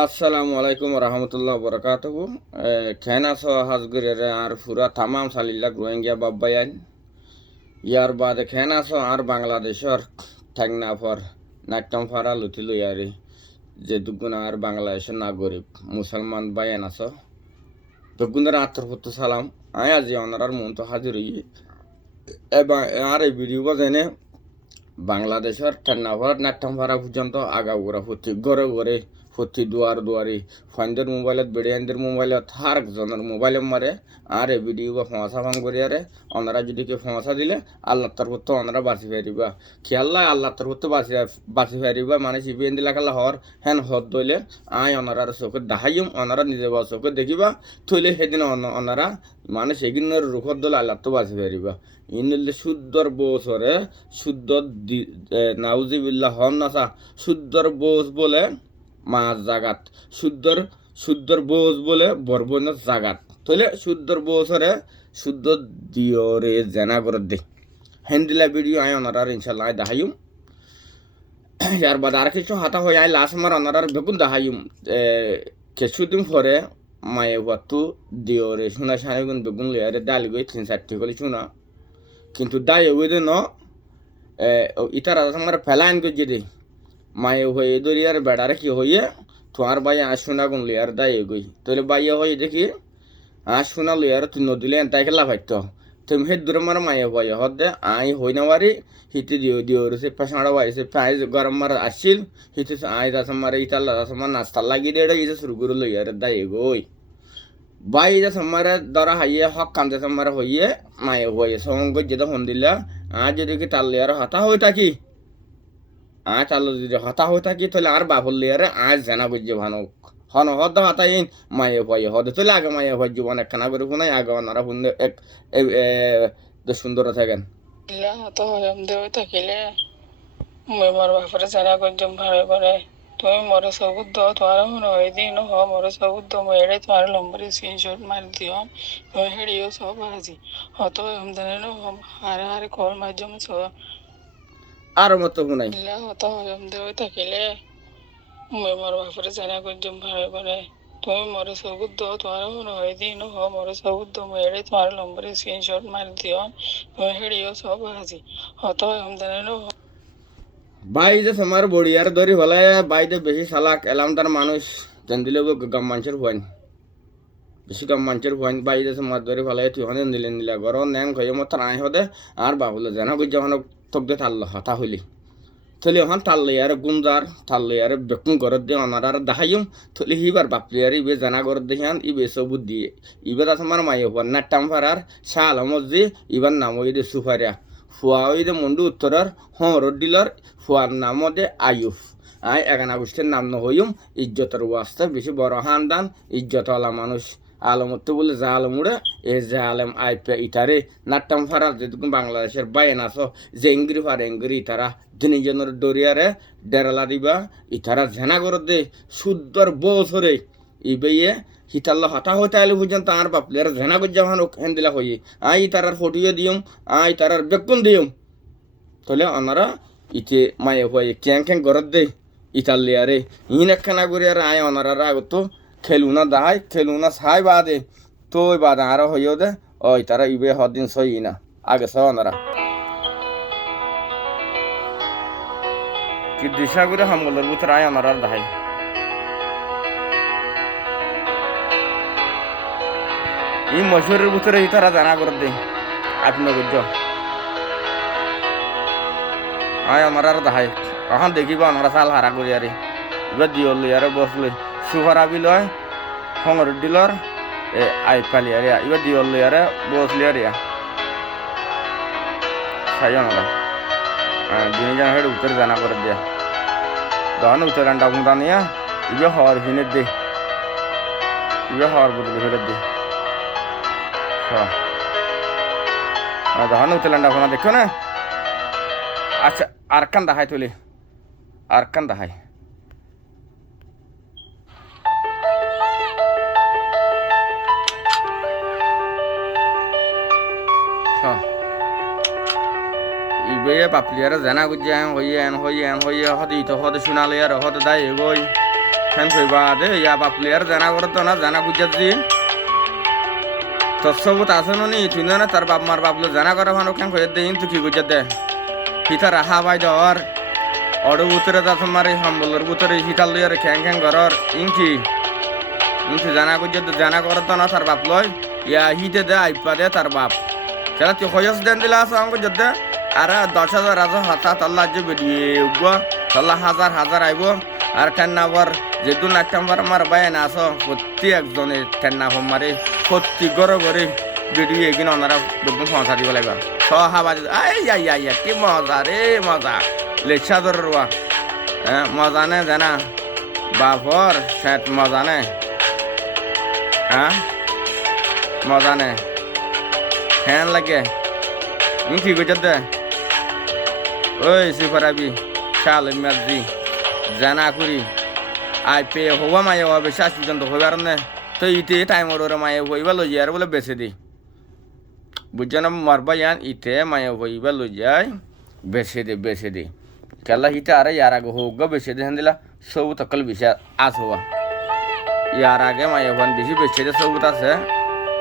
আসসালামু আলাইকুম রহমতুল্লাহ বরকাতহু। খেনা সহ হাজগুরের আর পুরা তামাম সালিল্লাক রোহিঙ্গা বাব্বায়ান ইয়ার বাদে খেনা সহ আর বাংলাদেশর ঠেংনাফর নাট্যম ফারা লুটি লইয়ারি যে দুগুণ আর বাংলাদেশের নাগরিক মুসলমান বায়ান আস দুগুণের আত্মপুত্র সালাম আয় আজি অনারার মন তো হাজির হই এবং আর এই ভিডিও জেনে বাংলাদেশের ঠেংনাফর নাট্যম ফারা পর্যন্ত আগাউরা ফুটি গড়ে গড়ে প্রতি দুয়ার দুয়ারি ফাইনদের মোবাইলত বেড়িয়ানদের মোবাইলত হার জনের মোবাইলে মারে আর এ ভিডিও বা ফমাসা ভাঙ করিয়ারে ওনারা যদি কেউ ফমাসা দিলে আল্লাহ তরফ তো ওনারা বাঁচি ফেরিবা খেয়াল্লা আল্লাহ তরফ তো বাঁচি ফেরিবা মানে সিবিএন দিলা খেলা হর হেন হদ দইলে আয় ওনারার চোখে দেখাইম ওনারা নিজে বা চোখে দেখিবা থইলে সেদিন ওনারা মানে সেদিনের রুখত দলে আল্লাহ তো বাঁচি ফেরিবা ইনলে শুদ্ধর বছরে শুদ্ধ নাউজিবিল্লাহ হন নাসা শুদ্ধর বোস বলে মাছ জাগাত শুদ্ধর বোঝ বলে বরবনের জাগাত তাহলে শুদ্ধর বোঝরে শুদ্ধ দিয়রে জেনা করে দে হেন্দিলা ভিডিও আয় অনারার ইনশাল্লাহ আয় দেখাইম ইয়ার বাদ আর কিছু হাতা হয়ে আয় লাস্ট আমার অনারার বেগুন দেখাইম কিছুদিন পরে মায়ে বাতু দিয়রে শোনা সানি বেগুন লেয়ারে ডাল গই 3-4টি করে শোনা কিন্তু দায় ওই ন ইতার আমার ফেলাইন গিয়ে দে মায়ে হয়ে দরিয়ার বেড়ারে কি হইয়ে তোমার বাই আশুনা গুন লিয়ার দায় এগোই তাহলে বাইয়ে হয়ে দেখি আশুনা লিয়ার তুই নদিলে এনতাই খেলা ভাইত তুমি হে দূরে মার মায়ে হয়ে হদে আই হই না মারি হিতে দিও সে পাশাড়া বাইছে প্রায় গরম মার আসছিল হিতে আই দাস মারে ইতাল্লা দাস মার নাস্তা লাগিয়ে দেড়ে ইসে শুরু করে লিয়ার দায় এগোই বাই দাস মারে দরা হাইয়ে হক কান্দে মারে হইয়ে মায়ে হয়ে সঙ্গ যেটা হন দিলা আজ যদি কি তাল লিয়ার হতা হয়ে থাকি আজ আলো যদি হতা হয়ে থাকি তাহলে আর বাবুল লিয়ারে আজ জানা বুঝছে ভানুক হন হদ হতাইন মায়ে ভয়ে হদে তাহলে আগে মায়ে ভয় জীবন একখানা করে শুনাই আগে ওনারা শুনলে এক সুন্দর থাকেন হত হজম দেও থাকিলে মই মোর বাপরে জানা করজম ভাবে করে তুমি মোর সবুদ দাও তোমার মনে হয় দিন হ মোর সবুদ দাও মই এড়ে তোমার নম্বরে স্ক্রিনশট মারি দিও তুমি হেড়িও সব আজি হত হজম দেনে ন হারে হারে কল মাধ্যম সব আর মতো শুনাই হত হজম দেও থাকিলে মই মোর বাপরে জানা করজম ভাবে করে তুমি মোর সবুদ দাও তোমার মনে হয় দিন হ মোর সবুদ দাও মই এড়ে তোমার নম্বরে স্ক্রিনশট মারি দিও তুমি হেড়িও সব আজি হত হজম দেনে ন বাই যে তোমার বড়িয়ার দরি হলাই বাই যে বেশি সালাক এলামদার মানুষ জান দিলে গাম মানুষের হুয়াইন বেশি গাম মানুষের হুয়াইন বাই যে তোমার দরি হলাই তুই হনে নিলা গরম ন্যাং হয়ে মতো নাই হদে আর বাবুলে জানা গুজ যখন তোক দে তাল্লা হতা হইলি থলি হন তাল্লে আর গুঞ্জার তাল্লে আর বেকুন গরত দিয়ে অনার আর দেখাইম থলি হিবার বাপলি আর ইবে জানা গরত দেখান ইবে সবুদ দিয়ে ইবে তাছ আমার মায়ে হওয়ার নাট্টাম ফারার শাহ আলমত যে ইবার নাম ওই দে সুফারিয়া ফুয়া ওই দে মন্ডু উত্তরের হরদ ডিলার ফুয়ার নাম দে আয়ুফ আয় এগানা গোষ্ঠীর নাম নহইম ইজ্জতের ওয়াস্তে বেশি বড় হানদান ইজ্জতওয়ালা মানুষ আলমত বলে যা আলমুড়ে এ যে আলম আইপে ইটারে নাট্টাম ফারার যেটুকু বাংলাদেশের বাইন আস যে ইংরি ফার ইংরি ইতারা দিনজনের দরিয়ারে ডেরালা দিবা ইতারা ঝেনা করে দে শুদ্ধর বছরে ইবেয়ে হিতাল্লা হতা হইতে আইলে বুঝেন তার বাপলে আর ঝেনা করে যাওয়ান হেন দিলা হইয়ে আই তারার ফটিয়ে দিয়ম আই তারার বেকুন দিয়ম তাহলে ওনারা ইতে মায়ে হয়ে ক্যাং ক্যাং গরত দে ইতালিয়ারে ইন একখানা করে আর আয় ওনারা আগত খেলুনা দাহাই খেলুনা ছাই বাদে তো ওই বাদে আরো হইও দে ওই তারা ইবে হদিন সই না আগে সহ ওনারা কি দিশা করে হামগলের ভিতর আয় ওনারা দাহাই এই মশুরের ভিতরে এই তারা জানা করে দে আপনি বুঝছ আয় ওনারা দাহাই এখন দেখিবা ওনারা চাল হারা করি আরে এবার দিওলি আরে বসলে সুহারা বিলয় হঙর ডিলর এ আই পালি আরে এবার দিওলি আরে বসলি আরে সাই ওনারা দিনে জানা হেড উত্তরে জানা করে দিয়া তখন উত্তর আন্ডা গুঁড়া নিয়া ইবে হওয়ার ভিনের দে ইবে হওয়ার বদলে ফেরত দে তখন উত্তর আন্ডা গুঁড়া দেখো না আচ্ছা আর কান দেখাই তুলি আর কান দেখাই ইবে বাপলি আর জানা গুজে হইয়ে হদ ইতো হদ শুনালে আর হদ দায় এগোই হ্যান কইবা দে ইয়া বাপলে আর জানা করতো না জানা বুঝাত দিন তোর সবুত আছে নি তুই না তার বাপ মার বাপলে জানা করা ভালো কেন কয়ে দে তুই কি বুঝাত দে পিতা রাহা বাই দর অড়ু উতরে যাত মারি হাম্বলের উতরে হিতাল লইয়ার খ্যাং খ্যাং ঘরর ইনকি ইনকি জানা বুঝাত জানা করতো না তার বাপ লয় ইয়া হিতে দে আইপা দে তার বাপ চলা তুই হয়স দেন দিলা আছে আমাকে যদি আর 10,000 হাজার আল্লাহ যে বেরিয়ে উঠব তাল্লাহ হাজার হাজার আইব আর ঠেন্নাবার যেহেতু নাট্যাম্বার আমার বাইন আস প্রতি একজনে ঠেন্না হম মারে প্রতি গড়ে গড়ে বেরিয়ে এগিয়ে ওনারা বেগুন পৌঁছা দিব লাগবে হাবা আই আই আই কি মজা রে মজা লেচা ধর রোয়া হ্যাঁ মজা নে জানা বাপর ফ্যাট মজা নে হ্যাঁ মজা নে ফ্যান লাগে ঠিক হয়ে দে ওই সুপারাবি শাল মেজি জানা করি আই পে হওয়া মায়ে হবে শ্বাস পর্যন্ত হইবার না তো ইতে টাইম ওর মায়ে হইবা লই আর বলে বেছে দি বুঝছো না মারবা ইয়ান ইতে মায়ে হইবা লই যায় বেছে দে কেলা হিতে আরে ইয়ার আগে হোক বেছে দে দিলা সব তকল বিষয় আস হওয়া ইয়ার আগে মায়ে হন বেশি বেছে দে সবুত আছে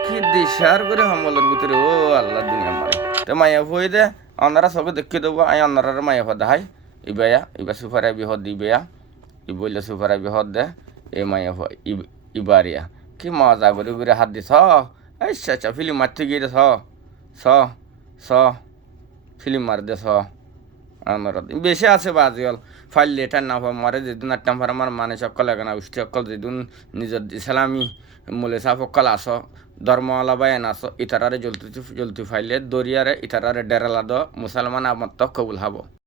কি দিশার করে হামলের ভিতরে ও আল্লাহ দুনিয়া মারে তো মায়ে হই দে অন্যরা সবে দেখে দেবো আই অন্যরার মায়ে হদ হাই ইবা সুপারা বিহদ দিবেয়া ই বললে সুপারা বিহদ দে এ মায়ে হয় ইবারিয়া কি মজা করে করে হাত দিস এই আচ্ছা ফিল্ম মারতে গিয়ে স ফিল্ম মার দে আমার বেশি আছে বাজিল ফাইলে এটা না মারে যেদিন আটটা ভার আমার মানে সকল এখানে উষ্টি সকল যেদিন নিজের ইসলামী মূলে সকল আস ধর্মওয়ালা বাইন আস ইতারারে জ্বলতে ফাইলে দরিয়ারে ইতারারে ডেরালা দ মুসলমান আমার তো কবুল হব